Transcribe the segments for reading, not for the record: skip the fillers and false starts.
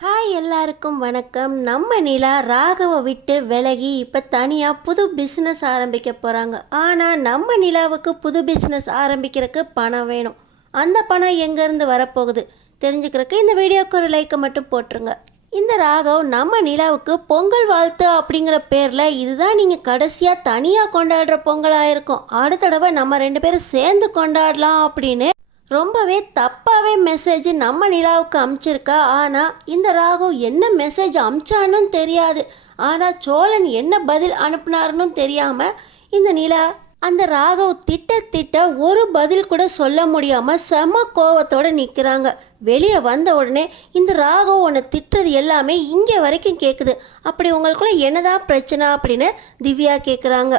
Hi எல்லாருக்கும் வணக்கம். நம்ம நிலா ராகவை விட்டு விலகி இப்போ தனியாக புது பிஸ்னஸ் ஆரம்பிக்க போகிறாங்க. ஆனால் நம்ம நிலாவுக்கு புது பிஸ்னஸ் ஆரம்பிக்கிறதுக்கு பணம் வேணும். அந்த பணம் எங்கேருந்து வரப்போகுது தெரிஞ்சுக்கிறதுக்கு இந்த வீடியோக்கு ஒரு லைக்கை மட்டும் போட்டுருங்க. இந்த ராகவ் நம்ம நிலாவுக்கு பொங்கல் வாழ்த்து அப்படிங்கிற பேரில் இதுதான் நீங்கள் கடைசியாக தனியாக கொண்டாடுற பொங்கலாக இருக்கும். அடுத்த தடவை நம்ம 2 பேரும் சேர்ந்து கொண்டாடலாம் அப்படின்னு ரொம்பவே தப்பாகவே மெசேஜ் நம்ம நிலாவுக்கு அமுச்சிருக்கா. ஆனால் இந்த ராகவ் என்ன மெசேஜ் அமிச்சான்னு தெரியாது. ஆனால் சோழன் என்ன பதில் அனுப்புனாருன்னு தெரியாமல் இந்த நிலா அந்த ராகவ் திட்ட ஒரு பதில் கூட சொல்ல முடியாமல் செம கோவத்தோடு நிற்கிறாங்க. வெளியே வந்த உடனே இந்த ராகவ் உன்னை திட்டுறது எல்லாமே இங்கே வரைக்கும் கேட்குது. அப்படி உங்களுக்குள்ள என்னதான் பிரச்சனை அப்படின்னு திவ்யா கேட்குறாங்க.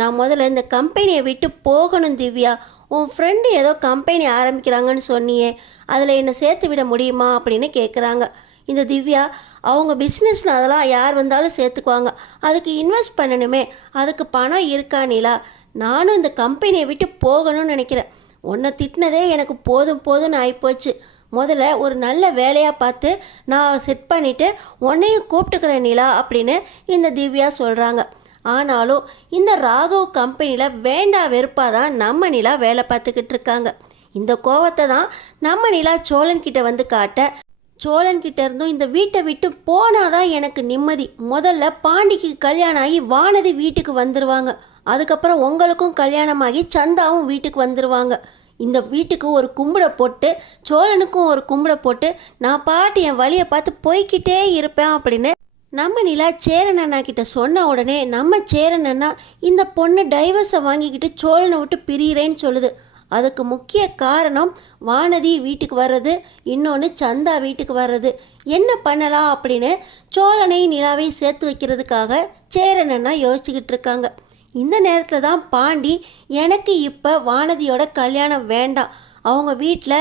நான் முதல்ல இந்த கம்பெனியை விட்டு போகணும் திவ்யா. உன் ஃப்ரெண்டு ஏதோ கம்பெனி ஆரம்பிக்கிறாங்கன்னு சொன்னியே, அதில் என்னை சேர்த்து விட முடியுமா அப்படின்னு கேட்குறாங்க. இந்த திவ்யா அவங்க பிஸ்னஸில் அதெல்லாம் யார் வந்தாலும் சேர்த்துக்குவாங்க, அதுக்கு இன்வெஸ்ட் பண்ணணுமே, அதுக்கு பணம் இருக்கா நிலா? நானும் இந்த கம்பெனியை விட்டு போகணும்னு நினைக்கிறேன். உன்னை திட்டினதே எனக்கு போதும்னு ஆகிப்போச்சு. முதல்ல ஒரு நல்ல வேலையாக பார்த்து நான் செட் பண்ணிவிட்டு உன்னையும் கூப்பிட்டுக்கிறேன் நிலா அப்படின்னு இந்த திவ்யா சொல்கிறாங்க. ஆனாலும் இந்த ராகவ் கம்பெனியில் வேண்டா வெறுப்பாக தான் நம்ம நிலா வேலை பார்த்துக்கிட்டு இருக்காங்க. இந்த கோவத்தை தான் நம்ம நிலா சோழன்கிட்ட வந்து காட்ட, சோழன்கிட்ட இருந்தும் இந்த வீட்டை விட்டு போனாதான் எனக்கு நிம்மதி. முதல்ல பாண்டிக்கு கல்யாணம் ஆகி வானதி வீட்டுக்கு வந்துடுவாங்க. அதுக்கப்புறம் உங்களுக்கும் கல்யாணமாகி சந்தாவும் வீட்டுக்கு வந்துடுவாங்க. இந்த வீட்டுக்கு ஒரு கும்பிடை போட்டு சோழனுக்கும் ஒரு கும்பிடை போட்டு நான் பாட்டு என் வழியை பார்த்து போய்கிட்டே இருப்பேன் அப்படின்னு நம்ம நிலா சேரன் அண்ணா கிட்ட சொன்ன உடனே நம்ம சேரன் அண்ணா இந்த பொண்ணு டைவர்ஸை வாங்கிக்கிட்டு சோழனை விட்டு பிரியிறேன்னு சொல்லுது. அதுக்கு முக்கிய காரணம் வானதி வீட்டுக்கு வர்றது, இன்னொன்று சந்தா வீட்டுக்கு வர்றது. என்ன பண்ணலாம் அப்படின்னு சோழனை நிலாவை சேர்த்து வைக்கிறதுக்காக சேரன் அண்ணா யோசிச்சுக்கிட்டு இருக்காங்க. இந்த நேரத்தில் தான் பாண்டி எனக்கு இப்போ வானதியோட கல்யாணம் வேண்டாம், அவங்க வீட்டில்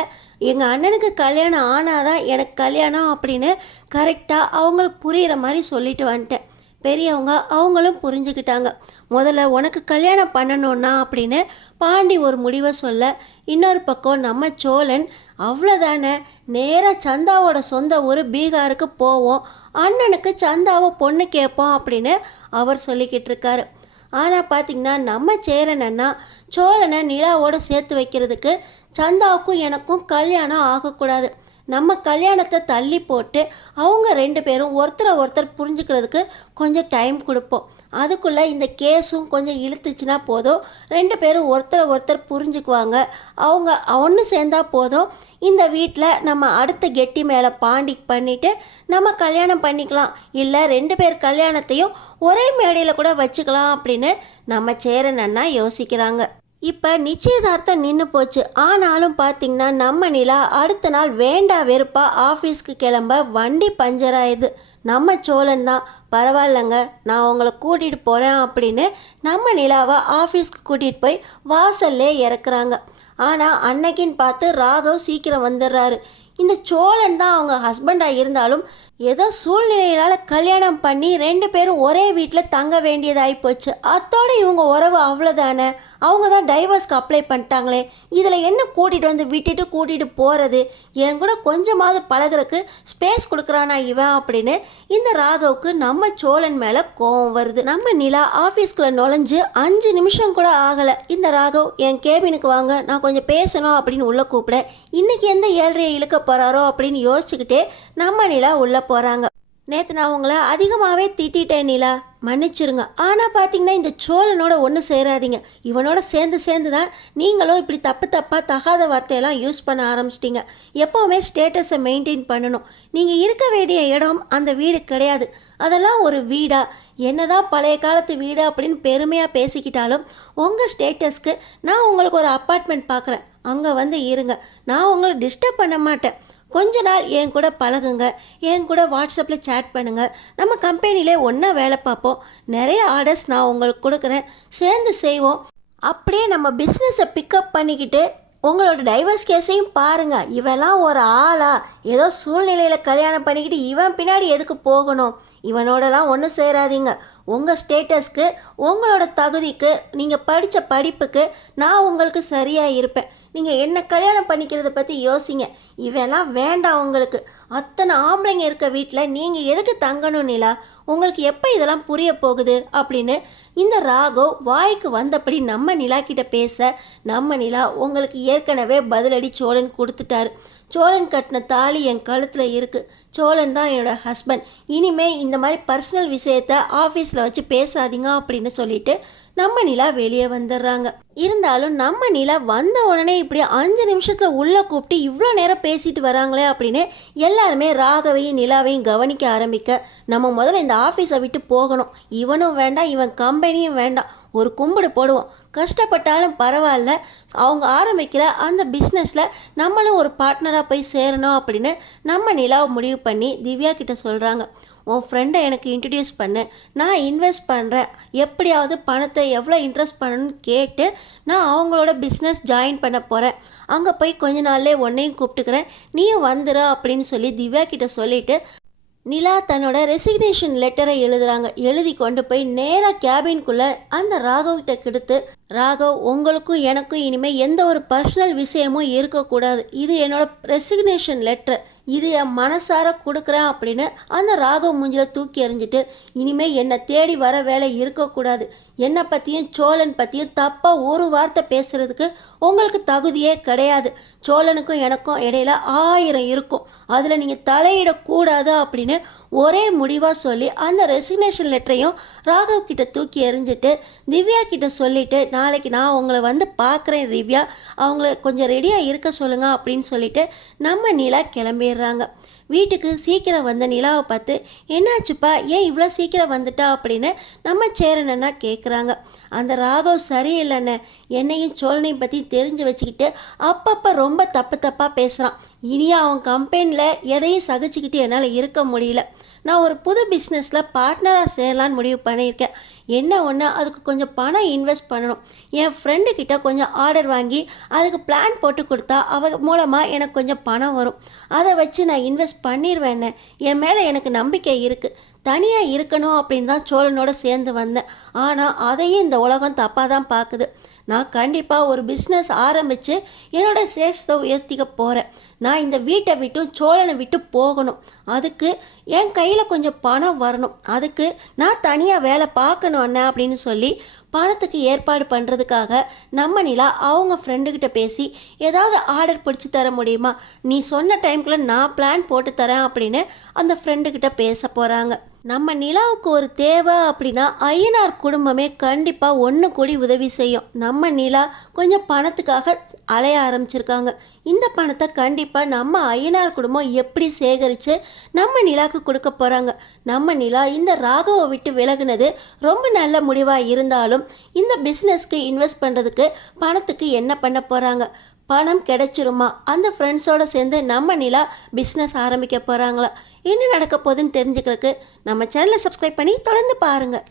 எங்கள் அண்ணனுக்கு கல்யாணம் ஆனாதான் எனக்கு கல்யாணம் அப்படின்னு கரெக்டாக அவங்களுக்கு புரிகிற மாதிரி சொல்லிட்டு வந்துட்டேன். பெரியவங்க அவங்களும் புரிஞ்சுக்கிட்டாங்க. முதல்ல உனக்கு கல்யாணம் பண்ணணுன்னா அப்படின்னு பாண்டி ஒரு முடிவை சொல்ல, இன்னொரு பக்கம் நம்ம சோழன் அவ்வளோதானே, நேராக சந்தாவோட சொந்த ஊர் பீகாருக்கு போவோம், அண்ணனுக்கு சந்தாவை பொண்ணு கேட்போம் அப்படின்னு அவர் சொல்லிக்கிட்டு இருக்காரு. ஆனால் பார்த்திங்கன்னா நம்ம சேரன் அண்ணா சோழனை நிலாவோடு சேர்த்து வைக்கிறதுக்கு சந்தாவுக்கும் எனக்கும் கல்யாணம் ஆகக்கூடாது, நம்ம கல்யாணத்தை தள்ளி போட்டு அவங்க 2 பேரும் ஒருத்தரை புரிஞ்சுக்கிறதுக்கு கொஞ்சம் டைம் கொடுப்போம். அதுக்குள்ளே இந்த கேஸும் கொஞ்சம் இழுத்துச்சுன்னா போதும், 2 பேரும் ஒருத்தர் புரிஞ்சுக்குவாங்க, அவங்க ஒன்று சேர்ந்தா போதும். இந்த வீட்டில் நம்ம அடுத்த கெட்டி மேலே பாண்டி பண்ணிவிட்டு நம்ம கல்யாணம் பண்ணிக்கலாம், இல்லை 2 பேர் கல்யாணத்தையும் ஒரே மேடையில் கூட வச்சுக்கலாம் அப்படின்னு நம்ம சேரன் அண்ணா யோசிக்கிறாங்க. இப்போ நிச்சயதார்த்தம் நின்று போச்சு. ஆனாலும் பார்த்திங்கன்னா நம்ம நிலா அடுத்த நாள் வேண்டா வெறுப்பாக ஆஃபீஸ்க்கு கிளம்ப வண்டி பஞ்சர் ஆயிடுது. நம்ம சோழன் தான் பரவாயில்லைங்க, நான் உங்களை கூட்டிகிட்டு போகிறேன் அப்படின்னு நம்ம நிலாவை ஆஃபீஸ்க்கு கூட்டிகிட்டு போய் வாசல்லே இறக்குறாங்க. ஆனால் அன்னைக்குன்னு பார்த்து ராகவ் சீக்கிரம் வந்துடுறாரு. இந்த சோழன் தான் அவங்க ஹஸ்பண்டாக இருந்தாலும் ஏதோ சூழ்நிலையால் கல்யாணம் பண்ணி 2 பேரும் ஒரே வீட்டில் தங்க வேண்டியதாகி போச்சு. அத்தோடு இவங்க உறவு அவ்வளோதானே, அவங்க தான் டைவர்ஸ்க்கு அப்ளை பண்ணிட்டாங்களே, இதில் என்ன கூட்டிகிட்டு போகிறது, என் கூட கொஞ்சமாவது பழகிறதுக்கு ஸ்பேஸ் கொடுக்குறானா இவன் அப்படின்னு இந்த ராகவுக்கு நம்ம சோழன் மேலே கோவம் வருது. நம்ம நிலா ஆஃபீஸ்குள்ளே நுழைஞ்சு 5 நிமிஷம் கூட ஆகலை. இந்த ராகவ் என் கேபினுக்கு வாங்க, நான் கொஞ்சம் பேசணும் அப்படின்னு உள்ளே கூப்பிட, இன்றைக்கி எந்த 7:30 இழுக்க போகிறாரோ அப்படின்னு யோசிச்சுக்கிட்டே நம்ம நிலா உள்ளே போகிறாங்க. நேற்று நான் உங்களை அதிகமாகவே திட்டேன் நிலா, மன்னிச்சிருங்க. ஆனால் பார்த்தீங்கன்னா இந்த சோழனோட ஒன்று சேராதீங்க, இவனோட சேர்ந்து தான் நீங்களும் இப்படி தப்பாக தகாத வார்த்தையெல்லாம் யூஸ் பண்ண ஆரம்பிச்சிட்டிங்க. எப்போவுமே ஸ்டேட்டஸை மெயின்டைன் பண்ணணும். நீங்கள் இருக்க வேண்டிய இடம் அந்த வீடு கிடையாது, அதெல்லாம் ஒரு வீடா? என்னதான் பழைய காலத்து வீடு அப்படின்னு பெருமையாக பேசிக்கிட்டாலும் உங்கள் ஸ்டேட்டஸ்க்கு நான் உங்களுக்கு ஒரு அப்பார்ட்மெண்ட் பார்க்குறேன், அங்கே வந்து இருங்க, நான் உங்களை டிஸ்டர்ப் பண்ண மாட்டேன். கொஞ்ச நாள் என் கூட பழகுங்க, என் கூட வாட்ஸ்அப்பில் சேட் பண்ணுங்கள், நம்ம கம்பெனிலே ஒன்றா வேலை பார்ப்போம், நிறைய ஆர்டர்ஸ் நான் உங்களுக்கு கொடுக்குறேன், சேர்ந்து செய்வோம். அப்படியே நம்ம பிஸ்னஸை பிக்கப் பண்ணிக்கிட்டு உங்களோட டைவர்ஸ் கேஸையும் பாருங்கள். இவெல்லாம் ஒரு ஆளா? ஏதோ சூழ்நிலையில் கல்யாணம் பண்ணிக்கிட்டு இவன் பின்னாடி எதுக்கு போகணும்? இவனோடலாம் ஒன்றும் சேராதீங்க. உங்கள் ஸ்டேட்டஸ்க்கு, உங்களோட தகுதிக்கு, நீங்கள் படித்த படிப்புக்கு நான் உங்களுக்கு சரியாக இருப்பேன். நீங்கள் என்ன கல்யாணம் பண்ணிக்கிறத பற்றி யோசிங்க. இவெல்லாம் வேண்டாம் உங்களுக்கு. அத்தனை ஆம்பளைங்க இருக்க வீட்டில் நீங்கள் எதுக்கு தங்கணும் நிலா? உங்களுக்கு எப்போ இதெல்லாம் புரிய போகுது அப்படின்னு இந்த ராகவ் வாய்க்கு வந்தபடி நம்ம நிலா கிட்ட பேச, நம்ம நிலா உங்களுக்கு ஏற்கனவே பதிலடி சோழன் கொடுத்துட்டாரு. சோழன் கட்டின தாலி என் கழுத்தில் இருக்குது. சோழன் தான் என்னோட ஹஸ்பண்ட். இனிமே இந்த மாதிரி பர்சனல் விஷயத்த ஆஃபீஸில் வச்சு பேசாதீங்க அப்படின்னு சொல்லிட்டு நம்ம நிலா வெளியே வந்துடுறாங்க. இருந்தாலும் நம்ம நிலா வந்த உடனே இப்படி 5 நிமிஷத்தில் உள்ளே கூப்பிட்டு இவ்வளோ நேரம் பேசிட்டு வராங்களே அப்படின்னு எல்லாருமே ராகவையும் நிலாவையும் கவனிக்க ஆரம்பிக்க, நம்ம முதல்ல இந்த ஆஃபீஸை விட்டு போகணும். இவனும் வேண்டாம், இவன் கம்பெனியும் வேண்டாம். ஒரு கும்பிடு போடுவோம். கஷ்டப்பட்டாலும் பரவாயில்ல, அவங்க ஆரம்பிக்கிற அந்த பிஸ்னஸில் நம்மளும் ஒரு பார்ட்னராக போய் சேரணும் அப்படின்னு நம்ம நிலாவை முடிவு பண்ணி திவ்யா கிட்ட சொல்கிறாங்க. உன் ஃப்ரெண்டை எனக்கு இன்ட்ரடியூஸ் பண்ணு, நான் இன்வெஸ்ட் பண்ணுறேன், எப்படியாவது பணத்தை எவ்வளோ இன்ட்ரெஸ்ட் பண்ணணும்னு கேட்டு நான் அவங்களோட பிஸ்னஸ் ஜாயின் பண்ண போகிறேன். அங்கே போய் கொஞ்ச நாள்லேயே உன்னையும் கூப்பிட்டுக்கிறேன், நீயும் வந்துடு அப்படின்னு சொல்லி திவ்யா கிட்ட சொல்லிவிட்டு நிலா தன்னோட ரெசிக்னேஷன் லெட்டரை எழுதுறாங்க. எழுதி கொண்டு போய் நேராக கேபின்குள்ளே அந்த ராகவ்கிட்ட கொடுத்து, ராகவ், உங்களுக்கும் எனக்கும் இனிமேல் எந்த ஒரு பர்சனல் விஷயமும் இருக்கக்கூடாது. இது என்னோட ரெசிக்னேஷன் லெட்டர், இது என் மனசார கொடுக்குறேன் அப்படின்னு அந்த ராகவ் மூஞ்சில் தூக்கி எறிஞ்சிட்டு, இனிமேல் என்னை தேடி வர வேலை இருக்கக்கூடாது. என்னை பற்றியும் சோழன் பற்றியும் தப்பாக ஒரு வார்த்தை பேசுகிறதுக்கு உங்களுக்கு தகுதியே கிடையாது. சோழனுக்கும் எனக்கும் இடையில 1000 இருக்கும், அதில் நீங்கள் தலையிடக்கூடாது அப்படின்னு ஒரே முடிவாக சொல்லி அந்த ரெசிக்னேஷன் லெட்டரையும் ராகவ் கிட்ட தூக்கி எறிஞ்சிட்டு திவ்யா கிட்ட சொல்லிவிட்டு, நாளைக்கு நான் உங்களை வந்து பார்க்குறேன் திவ்யா, அவங்கள கொஞ்சம் ரெடியாக இருக்க சொல்லுங்கள் அப்படின்னு சொல்லிட்டு நம்ம நிலா கிளம்பிடுறாங்க. வீட்டுக்கு சீக்கிரம் வந்த நிலாவை பார்த்து, என்னாச்சுப்பா, ஏன் இவ்வளோ சீக்கிரம் வந்துட்டா அப்படின்னு நம்ம சேரனன்னா கேட்குறாங்க. அந்த ராகவ் சரியில்லைண்ணே, என்னையும் சோழனையும் பற்றி தெரிஞ்சு வச்சுக்கிட்டு அப்பப்போ ரொம்ப தப்பாக பேசுகிறான். இனியும் அவன் கம்பெனியில் எதையும் சகிச்சுக்கிட்டு என்னால் இருக்க முடியல. நான் ஒரு புது பிஸ்னஸில் பார்ட்னராக சேரலான்னு முடிவு பண்ணியிருக்கேன். என்ன ஒன்று, அதுக்கு கொஞ்சம் பணம் இன்வெஸ்ட் பண்ணணும். என் ஃப்ரெண்டுக்கிட்ட கொஞ்சம் ஆர்டர் வாங்கி அதுக்கு பிளான் போட்டு கொடுத்தா அவ மூலமாக எனக்கு கொஞ்சம் பணம் வரும். அதை வச்சு நான் இன்வெஸ்ட் பண்ணிடுவேன்னு என் மேலே எனக்கு நம்பிக்கை இருக்குது. தனியாக இருக்கணும் அப்படின்னு தான் சோழனோட சேர்ந்து வந்தேன். ஆனால் அதையும் இந்த உலகம் தப்பாக தான் பார்க்குது. நான் கண்டிப்பாக ஒரு பிஸ்னஸ் ஆரம்பித்து என்னோட சேஷத்தை உயர்த்திக்க போகிறேன். நான் இந்த வீட்டை விட்டும் சோழனை விட்டு போகணும். அதுக்கு என் கையில் கொஞ்சம் பணம் வரணும். அதுக்கு நான் தனியாக வேலை பார்க்கணும் அண்ணா அப்படின்னு சொல்லி பணத்துக்கு ஏற்பாடு பண்ணுறதுக்காக நம்ம நிலா அவங்க ஃப்ரெண்டுக்கிட்ட பேசி ஏதாவது ஆர்டர் பிடிச்சி தர முடியுமா, நீ சொன்ன டைம்குள்ளே நான் பிளான் போட்டு தரேன் அப்படின்னு அந்த ஃப்ரெண்டுக்கிட்ட பேச போகிறாங்க. நம்ம நிலாவுக்கு ஒரு தேவை அப்படின்னா ஐயனார் குடும்பமே கண்டிப்பாக ஒன்று கூடி உதவி செய்யும். நம்ம நிலா கொஞ்சம் பணத்துக்காக அலைய ஆரம்பிச்சிருக்காங்க. இந்த பணத்தை கண்டிப்பாக நம்ம ஐயனார் குடும்பம் எப்படி சேகரித்து நம்ம நிலாவுக்கு கொடுக்க போகிறாங்க. நம்ம நிலா இந்த ராகவை விட்டு விலகுனது ரொம்ப நல்ல முடிவாக இருந்தாலும் இந்த பிஸ்னஸ்க்கு இன்வெஸ்ட் பண்ணுறதுக்கு பணத்துக்கு என்ன பண்ண போகிறாங்க? பணம் கிடைச்சிருமா? அந்த ஃப்ரெண்ட்ஸோடு சேர்ந்து நம்ம நிலா பிஸ்னஸ் ஆரம்பிக்க போகிறாங்களா? என்ன நடக்க போகுதுன்னு தெரிஞ்சுக்கிறதுக்கு நம்ம சேனலை சப்ஸ்கிரைப் பண்ணி தொடர்ந்து பாருங்கள்.